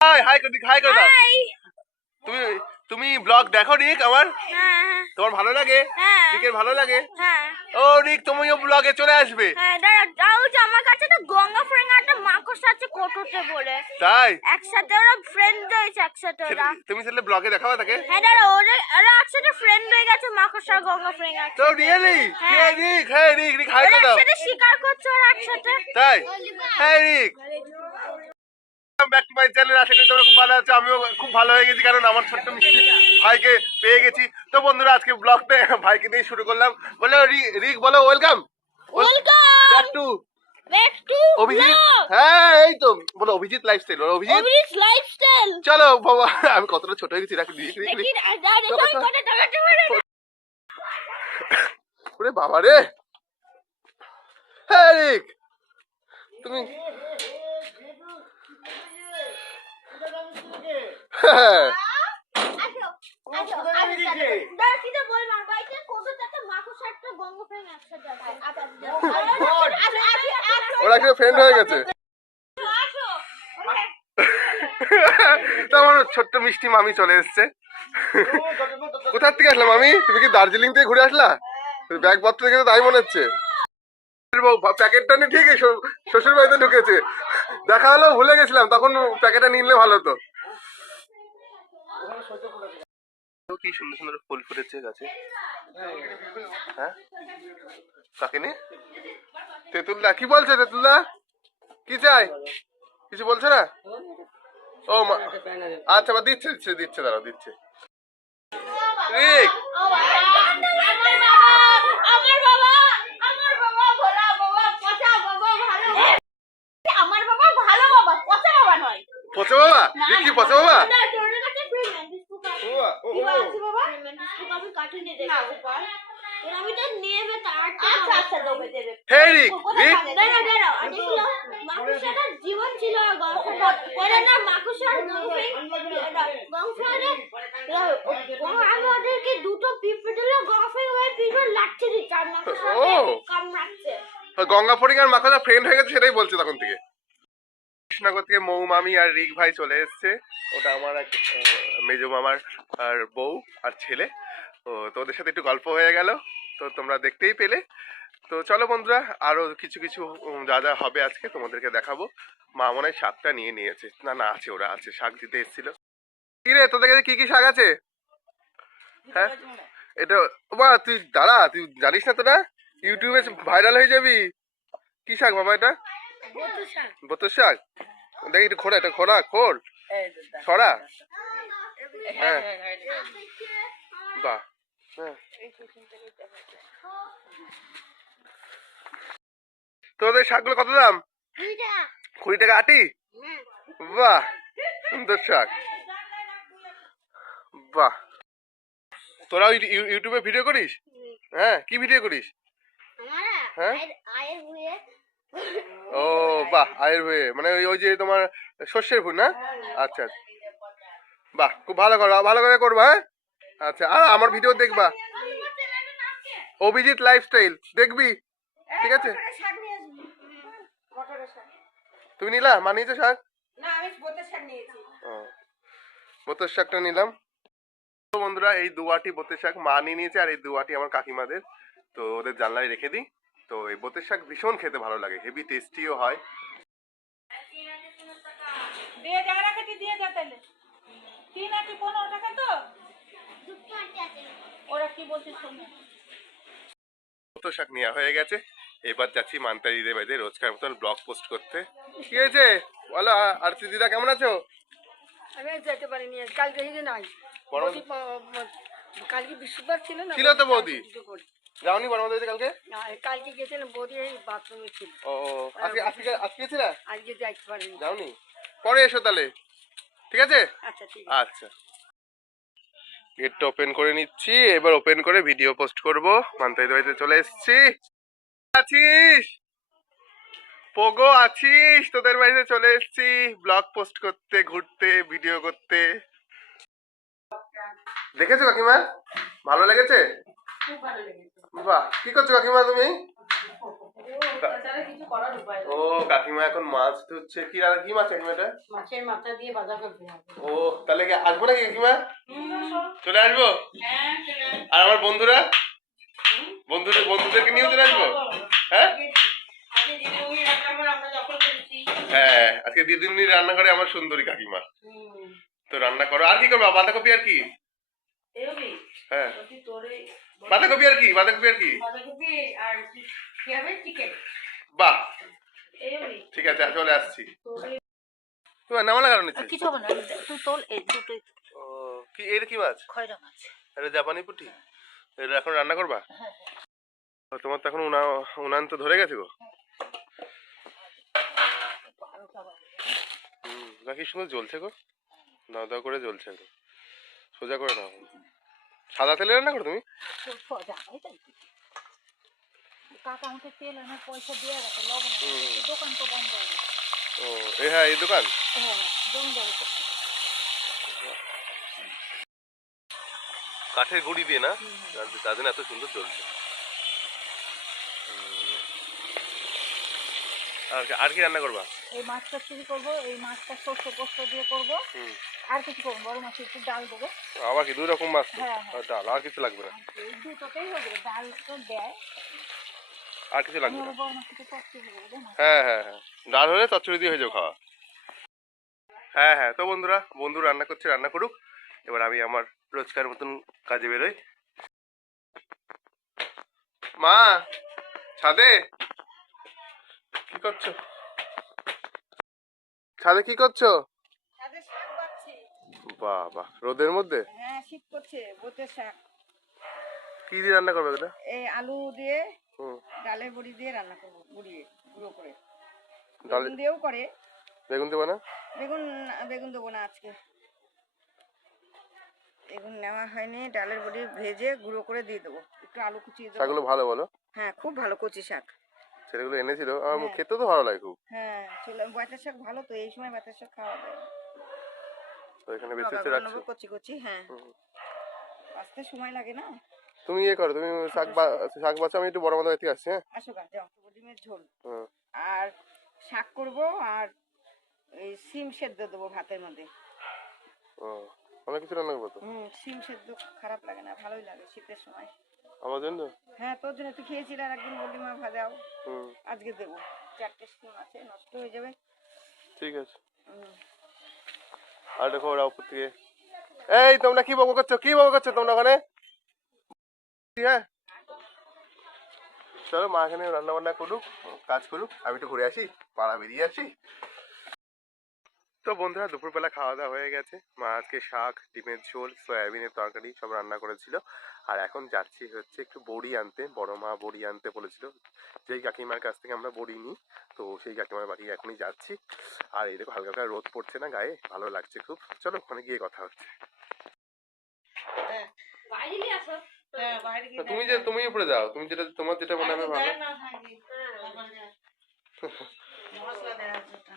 High high করে high করে দাও। তুমি তুমি ব্লগ দেখো রিক আমার? হ্যাঁ। তোমার ভালো লাগে? হ্যাঁ। রিকের ভালো লাগে? হ্যাঁ। ও রিক তুমিও ব্লগে চলে আসবে? হ্যাঁ দাঁড়াও যে আমার কাছে তো গঙ্গা ফ্রেন্ড একটা মাকড় সাথে কোটোতে বলে। তাই? একসাথে ওরা ফ্রেন্ড হয়েছে একসাথে ওরা। তুমি তাহলে ব্লগে দেখাবা তাকে? হ্যাঁ দাঁড়াও ওরা একসাথে ফ্রেন্ড হয়ে গেছে মাকড়সা গঙ্গা ফ্রেন্ড আছে। তো রিয়েলি? হ্যাঁ রিক, হ্যাঁ রিক, রিক হাই করে দাও। একসাথে শিকার করছে ওরা একসাথে। তাই? হ্যাঁ রিক। Back to my channel. আশা করি তোমরা খুব ভালো আছো। আমিও খুব ভালো হয়ে গেছি কারণ আমার ছোট্ট মিষ্টি ভাইকে পেয়ে গেছি। তো বন্ধুরা আজকে ব্লগটা ভাইকে নিয়ে শুরু করলাম। বলো রিক বলো ওয়েলকাম। Back to Abhijit. হ্যাঁ এই তো বলো অভিজিৎ লাইফস্টাইল। বলো অভিজিৎ লাইফস্টাইল। চলো বাবা আমি কতটা ছোট হয়ে গেছি রাখি ওরে বাবা রে। হ্যাঁ রিক তুমি হ্যাঁ ওরা কি ফ্রেন্ড হয়ে গেছে? আমার ছোট্ট মিষ্টি মামি চলে এসছে। কোথার থেকে আসলাম মামি? তুমি কি দার্জিলিং থেকে ঘুরে আসলা? ব্যাগ পত্র থেকে তাই মনে হচ্ছে। প্যাকেটটা নিয়ে ঠিকই শ্বশুর বাড়িতে ঢুকেছে। দেখা হলো ভুলে গেছিলাম, তখন প্যাকেটটা নিলে ভালো হতো। কি সুন্দর সুন্দর ফুল ফুটেছে গাছে। হ্যাঁ কাকে নে তেঁতুলদা কি বলছে? তেঁতুলদা কি চাই? কিছু বলছে না? ও আচ্ছা বা দিচ্ছে দিচ্ছে দিচ্ছে দাঁড়াও দিচ্ছে। রিক পচা বাবা? রিক কি পচা বাবা? জীবন ছিল ওদেরকে দুটো পিঁপড়ে দিলে লাঠি দিচ্ছে কামড়াচ্ছে। গঙ্গা ফড়িং আর মাখা ফ্রেন্ড হয়ে গেছে সেটাই বলছে তখন থেকে। কৃষ্ণনগর থেকে মৌ মামি আর রিক ভাই চলে এসছে। ওটা আমার এক মেজো মামার আর বউ আর ছেলে। তো ওদের সাথে একটু গল্প হয়ে গেল, তো তোমরা দেখতেই পেলে। তো চলো বন্ধুরা আরো কিছু কিছু যা যা হবে আজকে তোমাদেরকে দেখাবো। মা মনে হয় শাকটা নিয়ে নিয়েছে। না না আছে, ওরা আছে, শাক দিতে এসেছিল। কি রে তোদের কাছে কি কি শাক আছে? হ্যাঁ এটা বা তুই দাঁড়া, তুই জানিস না তো না, ইউটিউবে ভাইরাল হয়ে যাবি। কি শাক বাবা এটা? বতর শাক। দেখি একটু খোড়া, এটা খোড়া খোল ছড়া। হ্যাঁ বাহ হ্যাঁ। তোদের শাকগুলো কত দাম? 20 টাকা আটি? বাহ সুন্দর শাক। বাহ তোরা ইউটিউবে ভিডিও করিস? হ্যাঁ কি ভিডিও করিস? হ্যাঁ ও বাহ আয়ের হয়ে মানে ওই যে তোমার শস্যের ফুল না? আচ্ছা বাহ খুব ভালো করো, ভালো করে করবা। হ্যাঁ আচ্ছা আর আমার ভিডিও দেখবা অভিজিৎ লাইফস্টাইল দেখবি, ঠিক আছে? তুমি নিলা? মা নিয়েছো শাক? বতের শাকটা নিলাম। বন্ধুরা এই দুয়াটি বতের শাক মা নিয়ে নিয়েছে আর এই দুয়াটি আমার কাকিমাদের। তো ওদের জানলায় রেখে দিই। তো এই বতের শাক ভীষণ খেতে ভালো লাগে, হেভি টেস্টিও হয়। বতের শাক নেওয়া হয়ে গেছে। এবার যাচ্ছি মান্তা দিদি বাড়িতে রোজকার মতন ব্লগ পোস্ট করতে। কি হয়েছে বলো আরতি দিদা কেমন আছো? আমি যেতে পারিনি, কালকে নাই, কালকে বৃহস্পতিবার ছিল না, ছিল তো বৌদি যাওনি বর্মা দিদি কালকে? কালকে গেছিলাম বৌদি এই বাথরুমে ছিল। ও আজকে আজকে আজকে ছিল? আজকে যাইতে পারিনি। যাওনি? পরে এসো তাহলে, ঠিক আছে? আচ্ছা ঠিক আচ্ছা গেটটা ওপেন করে নিচ্ছি, এবার ওপেন করে ভিডিও পোস্ট করব। মান্তাইদের বাড়িতে চলে এসেছি। আছিস পোগো? আছিস? তোদের বাড়িতে চলে এসেছি ব্লগ পোস্ট করতে, ঘুরতে, ভিডিও করতে। দেখেছো কাকিমা? ভালো লেগেছে? বাহ কি করছো কাকিমা তুমি? তাছাড়া কিছু করার উপায় নেই। ও কাকিমা এখন মাছ ধরছে। কি রান্না, কি মাছ কাকিমা এটা? মাছের মাথা দিয়ে বাঁধা করতে হবে। ও তাহলে কি আসবো নাকি কাকিমা? চলে আসবো। আর আমার বন্ধুরা, বন্ধুদেরকে নিয়েও চলে আসবো। হ্যাঁ হ্যাঁ, আজকে দিদিমণি রান্না করে আমার সুন্দরী কাকিমা। তো রান্না করো। আর কি করবো? বাঁধাকপি আর কি? হ্যাঁ বাঁধাকপি আর কি? বাহ ঠিক আছে, চলে আসছি। তোমার নামালা কারণ নিচ্ছে? কিছু হবে না, তুই তোল এই দুটোই। ও কি এর কি মাছ? খয়রা মাছ। এটা জাপানি পুঁটি। এটা এখন রান্না করবা? হ্যাঁ ও, তোমার তো এখন উনান তো ধরে গেছে গো। নাকি সুন্দর জ্বলছে গো, দাও দাও করে জ্বলছে একদম। সোজা করে নাও। সাদা তেলে রান্না করো তুমি? কাকা আমাকে তেল এনে পয়সা দিয়ে গেছে, লবণ দোকান তো বন্ধ হয়ে গেছে। ও হ্যাঁ এই দোকান। হ্যাঁ বন্ধ হয়ে গেছে। কাঠের গুঁড়ি দিয়ে না, যার জন্য এত সুন্দর চলছে। আর কি রান্না করবা? এই মাছটা চুরি করবো, এই মাছটা সর্ষে পোস্ত দিয়ে করবো। আর কিছু করবো, বড় মাছ একটু ডাল দেবো। আবার কি 2 রকম মাছ? হ্যাঁ আর ডাল, আর কিছু লাগবে না? এই দুটোতেই হবে, ডাল তো দেয়। আর কিছু লাগবে না? বড় মাছ একটু চচ্চড়ি করবো। হ্যাঁ হ্যাঁ হ্যাঁ, ডাল হলে চচ্চড়ি দিয়ে হয়ে যাবে খাওয়া। হ্যাঁ হ্যাঁ, তো বন্ধু রান্না করছে, রান্না করুক। এবার আমি আমার রোজকার মতন কাজে বেরোই। মা ছাদে কি করছো? ছাদে কি করছো? তাদের শাক পাচ্ছি। বাহ বাহ, রোদের মধ্যে? হ্যাঁ শীত করছে, বোতের শাক। কি দিয়ে রান্না করবে এটা? এই আলু দিয়ে হুম, ডালের বড়ি দিয়ে রান্না করবো, গুঁড়ো করে। ডাল বেগুন দিয়েও করে। বেগুন দেবো না? বেগুন দেবো না আজকে। বেগুন নেওয়া হয়নি, ডালের বড়ি ভেজে গুঁড়ো করে দিয়ে দেবো, একটু আলু কুচিয়ে দেবো। শাকগুলো ভালো বলো। হ্যাঁ খুব ভালো কচি শাক। সেগুলো এনেছিল আমার, হ্যাঁ। খেতে তো ভালো লাগে খুব। হ্যাঁ বাতার শাক ভালো তো, এই সময় বাতার শাক খাওয়া যায়। তো এখানে বেছে বেছে ডগাগুলো রাখছো। নেবো কচি কচি। হ্যাঁ আসতে সময় লাগে না। তুমি করো, তুমি শাক বাছো, আমি একটু বড় মাথা থেকে আসছি। হ্যাঁ আসো গা যাও, ডিমের ঝোল হুম। আর শাক করবো, আর এই সিম সেদ্ধ দেবো ভাতের মধ্যে। ও অনেক কিছু রান্না করবো তো। সিম সেদ্ধ খারাপ লাগে না, ভালোই লাগে শীতের সময়। আমার জন্য? হ্যাঁ তোর জন্য, তুই খেয়েছিলি আর একদিন বললি মা ভাজাও। হুম আজকে দেবো, 4টে সিম আছে, নষ্ট হয়ে যাবে। ঠিক আছে। আর দেখো ওরা উপর থেকে, এই তোমরা কি বকবক করছো? কি বকবক করছো তোমরা ওখানে? হ্যাঁ চলো, মা এখানে রান্না বান্না করুক, কাজ করুক, আমি একটু ঘুরে আসি, পাড়া বেরিয়ে আসি। তো বন্ধুরা দুপুরবেলা খাওয়া দাওয়া হয়ে গেছে। মা আজকে শাক, ডিমের ঝোল, সয়াবিনের তরকারি সব রান্না করেছিল। আর এখন যাচ্ছি হচ্ছে একটু বড়ি আনতে। বড় মা বড়ি আনতে বলেছিল, যেই কাকিমার কাছ থেকে আমরা বড়ি নিই। তো সেই কাকিমার বাড়ি এখনই যাচ্ছি। আর এই দেখো হালকা হালকা রোদ পড়ছে না গায়ে, ভালো লাগছে খুব। চলো ওখানে গিয়ে কথা হচ্ছে। তুমি উপরে যাও, তুমি তোমার যেটা মনে হবে ভালো।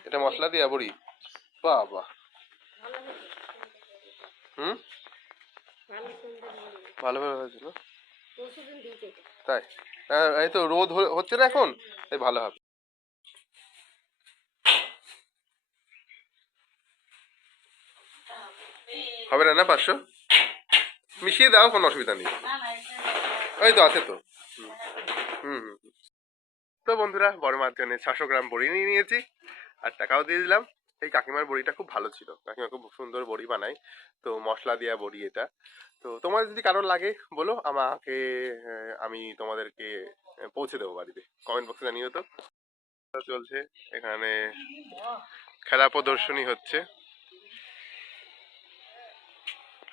এটা মশলা দিয়া বড়ি? বাহ বাহ। হুম ভালো ভালো হয়েছে না? তাই? এই তো রোদ হচ্ছে না এখন, তাই ভালো হবে। হবে না? 500 মিশিয়ে দাও, কোনো অসুবিধা নেই। ওই তো আছে তো। হুম হুম। তো বন্ধুরা বড় মার জন্য 600 গ্রাম বড়ি নিয়ে নিয়েছি, আর টাকাও দিয়ে দিলাম। এই কাকিমার বড়িটা খুব ভালো ছিল, কাকিমা খুব সুন্দর বড়ি বানায়। তো মশলা দেওয়া বড়ি এটা। তো তোমার যদি কারোর লাগে বলো আমাকে, আমি তোমাদেরকে পৌঁছে দেবো বাড়িতে। কমেন্ট বক্সে জানিও তো। চলছে এখানে, খেলা প্রদর্শনী হচ্ছে।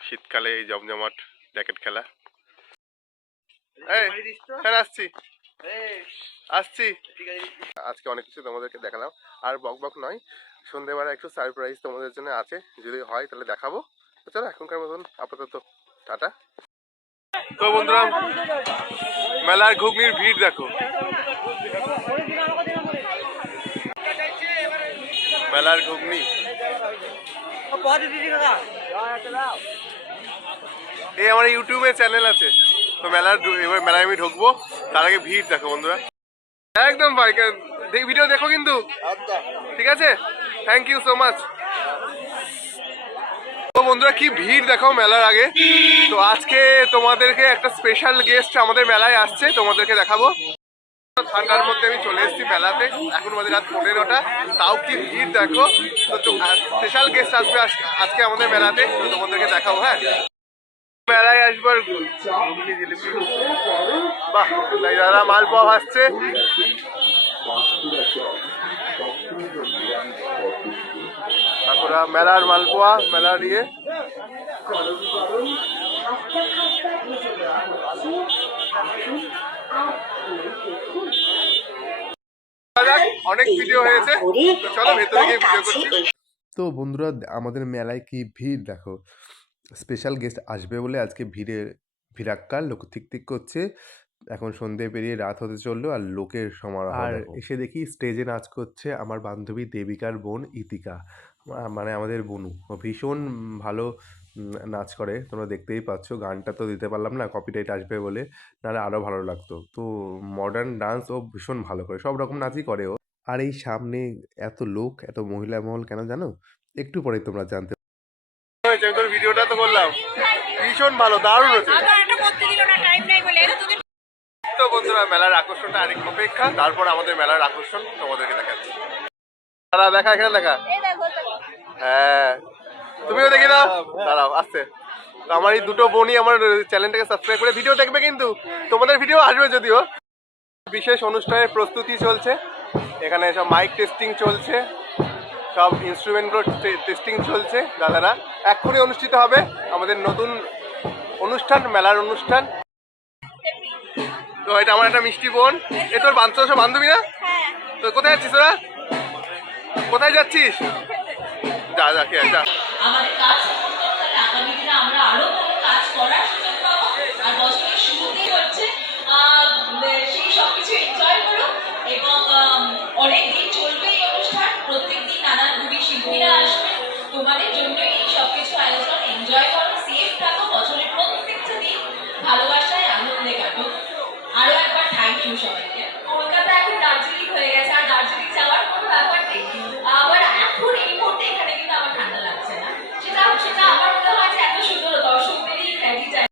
শীতকালে এই জমজমাট জ্যাকেট খেলা। আসছি আসছি। আজকে অনেক কিছু তোমাদেরকে দেখালাম, আর বক বক নয়, সন্ধ্যেবেলা একটু সারপ্রাইজ তোমাদের জন্য আছে, যদি হয় তাহলে দেখাবো। তো চলো এখনকার মতন আপাতত টাটা। তো বন্ধুরা মেলার ঘুগনির ভিড় দেখো, মেলার ঘুগনি। এই আমার ইউটিউবে চ্যানেল আছে। তো এবার মেলায় আমি ঢুকবো, তার আগে ভিড় দেখো বন্ধুরা। একদম ভাই, ভিডিও দেখো কিন্তু, ঠিক আছে? Thank you so much. তো বন্ধুরা কি ভিড় দেখো মেলার আগে। তো আজকে তোমাদেরকে একটা স্পেশাল গেস্ট আমাদের মেলায় আসছে, তোমাদেরকে দেখাবো। ঠান্ডার মধ্যে আমি চলে এসেছি মেলাতে, এখন বাজে রাত 15টা, তাও কি ভিড় দেখো। তো স্পেশাল গেস্ট আসবে আজকে আমাদের মেলাতে, তো তোমাদেরকে দেখাবো। হ্যাঁ, মেলায় আসবার বাহ, দাদা মালপোয়া ভাসছে। মেলার মালপোয়া মেলা দিয়ে অনেক ভিডিও হয়েছে, চলো ভেতরে গিয়ে ভিডিও করছি। তো বন্ধুরা আমাদের মেলায় কি ভিড় দেখো, স্পেশাল গেস্ট আসবে বলে আজকে ভিড়াক্কার লোক ঠিক ঠিক করছে। এখন সন্ধে পেরিয়ে রাত হতে চললো আর লোকের সমারোহ। আর এসে দেখি স্টেজে নাচ করছে আমার বান্ধবী দেবিকার বোন ইতিকা, মানে আমাদের বনু। ও ভীষণ ভালো নাচ করে, তোমরা দেখতেই পাচ্ছ। গানটা তো দিতে পারলাম না, কপিরাইট আসবে বলে, নাহলে আরও ভালো লাগতো। তো মডার্ন ডান্স ও ভীষণ ভালো করে, সব রকম নাচই করে ও। আর এই সামনে এত লোক, এত মহিলা মহল কেন জানো? একটু পরে তোমরা জানতে হয়েছে। তোর ভিডিওটা তো করলাম, ভীষণ ভালো, দারুণ হয়েছে। তো বন্ধুরা মেলার আকর্ষণটা আরেক অপেক্ষা, তারপর আমাদের মেলার আকর্ষণ তোমাদেরকে দেখাচ্ছি। তারা দেখা, এখানে দেখা। হ্যাঁ, তুমিও দেখে দাও, দাঁড়াও আসছে। তো আমার এই দুটো বোনই আমার চ্যানেলটাকে সাবস্ক্রাইব করে ভিডিও দেখবে, কিন্তু তোমাদের ভিডিও আসবে যদিও। বিশেষ অনুষ্ঠানের প্রস্তুতি চলছে, এখানে সব মাইক টেস্টিং চলছে, সব ইনস্ট্রুমেন্টগুলো টেস্টিং চলছে। দাদারা এক্ষুনি অনুষ্ঠিত হবে আমাদের নতুন অনুষ্ঠান, মেলার অনুষ্ঠান। তো এটা আমার একটা মিষ্টি বোন। এ তোর বান্ধবী না? তো কোথায় যাচ্ছিস তোরা? কোথায় যাচ্ছিস? যা যা খেয়ে যা। আমাদের কাজ সাপোর্ট করো, তাহলে আগামী দিনে আমরা আরো ভালো কাজ করার সুযোগ পাবো। আর বছরের শুরুতেই হচ্ছে সেই সবকিছু এনজয় করো এবং অনেক দিন চলবে এই অনুষ্ঠান। প্রত্যেকদিন নানান গুণী শিল্পীরা আসবে, তোমাদের জন্য এই সবকিছু আয়োজন। এনজয় করো, সেফ থাকো, বছরের প্রত্যেকটা দিন ভালোবাসায় আনন্দে কাটুক। আরো একবার থ্যাংক ইউ সবাইকে। কলকাতা এখন দার্জিলিং হয়ে গেছে, আর দার্জিলিং যাওয়ার কোনো ব্যাপার নেই। আবার এখন এই মুহূর্তে এখানে কিন্তু আমার ঠান্ডা লাগছে না, সেটা আমার মনে হয় যে এত সুন্দর দর্শকদেরই খ্যাতি চাই।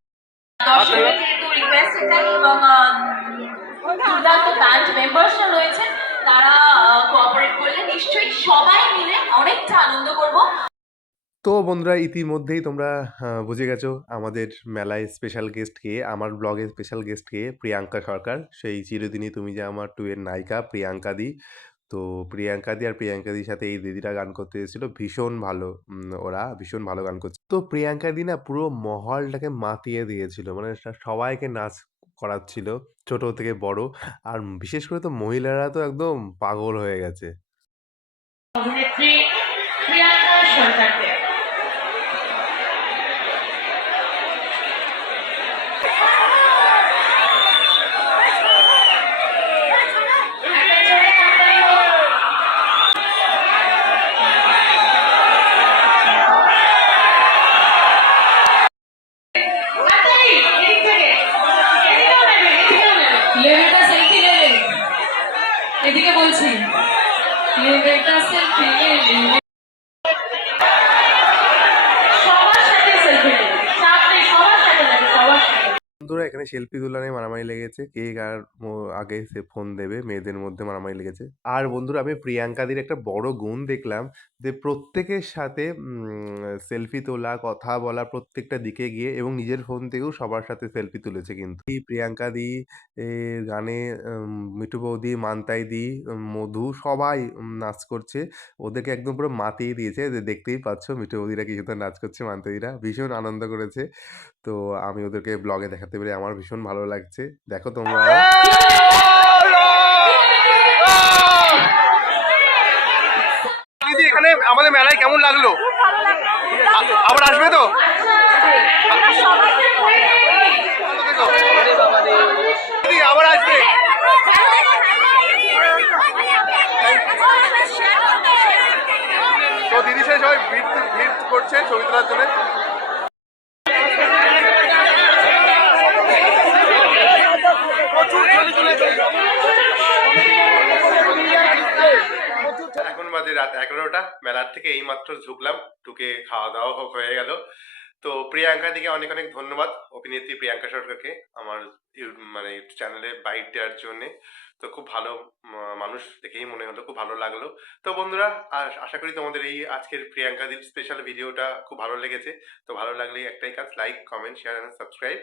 দর্শকদের যেহেতু রিকোয়েস্ট এটাই, এবং দুর্দান্ত ব্যান্ড মেম্বার্সরা রয়েছে, তারা কোঅপারেট করলে নিশ্চয়ই সবাই মিলে অনেকটা আনন্দ করবো। তো বন্ধুরা ইতিমধ্যেই তোমরা বুঝে গেছো আমাদের মেলায় স্পেশাল গেস্ট কে, আমার ব্লগে স্পেশাল গেস্ট কে, প্রিয়াঙ্কা সরকার, সেই চিরদিনই তুমি যে আমার 2 এর নায়িকা প্রিয়াঙ্কা দি। তো প্রিয়াঙ্কা দি আর প্রিয়াঙ্কা দির সাথে এই দিদিরা গান করতে এসেছিল, ভীষণ ভালো। ওরা ভীষণ ভালো গান করছে। তো প্রিয়াঙ্কা দি না পুরো মহলটাকে মাতিয়ে দিয়েছিল, মানে সবাইকে নাচ করাচ্ছিল, ছোট থেকে বড়। আর বিশেষ করে তো মহিলারা তো একদম পাগল হয়ে গেছে। অভিনেত্রী প্রিয়াঙ্কা সরকারকে এদিকে বলছি, সবার সাথে সেলফি নেবে, চাপ নেই, সবার সাথে নেবে, সবার সাথে। বন্ধুরা এখানে সেলফি তোলা নিয়ে মারামারি লেগেছে, কে কার আগে সে ফোন দেবে, মেয়েদের মধ্যে মারামারি লেগেছে। আর বন্ধুরা আমি প্রিয়াঙ্কাদির একটা বড় গুণ দেখলাম, যে প্রত্যেকের সাথে সেলফি তোলা, কথা বলা, প্রত্যেকটা দিকে গিয়ে, এবং নিজের ফোন থেকেও সবার সাথে সেলফি তুলেছে। কিন্তু এই প্রিয়াঙ্কাদি এর গানে মিঠু বৌদি, মান্তাইদি, মধু সবাই নাচ করছে, ওদেরকে একদম পুরো মাতিয়ে দিয়েছে। যে দেখতেই পাচ্ছ মিঠু বৌদিরা কি সুন্দর নাচ করছে, মান্তাইদিরা ভীষণ আনন্দ করেছে। তো আমি ওদেরকে ব্লগে দেখাতে পেরে আমার ভীষণ ভালো লাগছে। দেখো তোমরা। দিদি এখানে আমাদের মেলায় কেমন লাগলো? আবার আসবে তো? দিদি আবার আসবে? তো দিদি সাথে সবাই ভিড় করছে ছবি তোলার জন্য। প্রচুর ছবি তুলেছে। থেকে এইমাত্র ঢুকলাম, ঢুকে খাওয়া দাওয়া হয়ে গেল। তো প্রিয়াঙ্কা দিকে অনেক অনেক ধন্যবাদ, অভিনেত্রী প্রিয়াঙ্কা সরকারকে আমার মানে ইউটিউব চ্যানেলে বাইট দেওয়ার জন্যে। তো খুব ভালো মানুষ দেখেই মনে হলো, খুব ভালো লাগলো। তো বন্ধুরা, আশা করি তোমাদের এই আজকের প্রিয়াঙ্কা দির স্পেশাল ভিডিওটা খুব ভালো লেগেছে। তো ভালো লাগলে একটাই কাজ, like, comment, share and subscribe.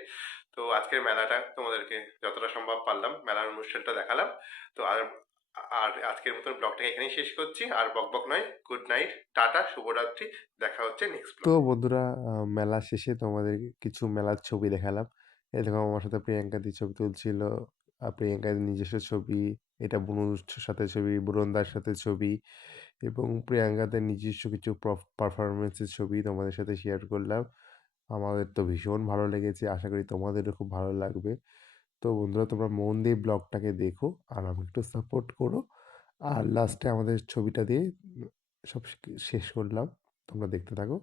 তো আজকের মেলাটা তোমাদেরকে যতটা সম্ভব পারলাম মেলার অনুষ্ঠানটা দেখালাম। তো আর আর আজকের মতন ব্লগটাকে এখানেই শেষ করছি। আর বকবক নয়, গুড নাইট, টাটা, শুভরাত্রি, দেখা হচ্ছে নেক্সট ব্লগ। তো বন্ধুরা, মেলা শেষে তোমাদের কিছু মেলার ছবি দেখালাম। এরকম আমার সাথে প্রিয়াঙ্কা দি ছবি তুলছিল, প্রিয়াঙ্কার নিজস্ব ছবি, এটা বুনুর সাথে ছবি, বুরন্দার সাথে ছবি, এবং প্রিয়াঙ্কাদের নিজস্ব কিছু পারফরমেন্সের ছবি তোমাদের সাথে শেয়ার করলাম। আমাদের তো ভীষণ ভালো লেগেছে, আশা করি তোমাদেরও খুব ভালো লাগবে। তো বন্ধুরা, তোমরা মন দিয়ে ব্লগটাকে দেখো আর আমাকে একটু সাপোর্ট করো। আর লাস্টে আমাদের ছবিটা দিয়ে সব শেষ করলাম, তোমরা দেখতে থাকো।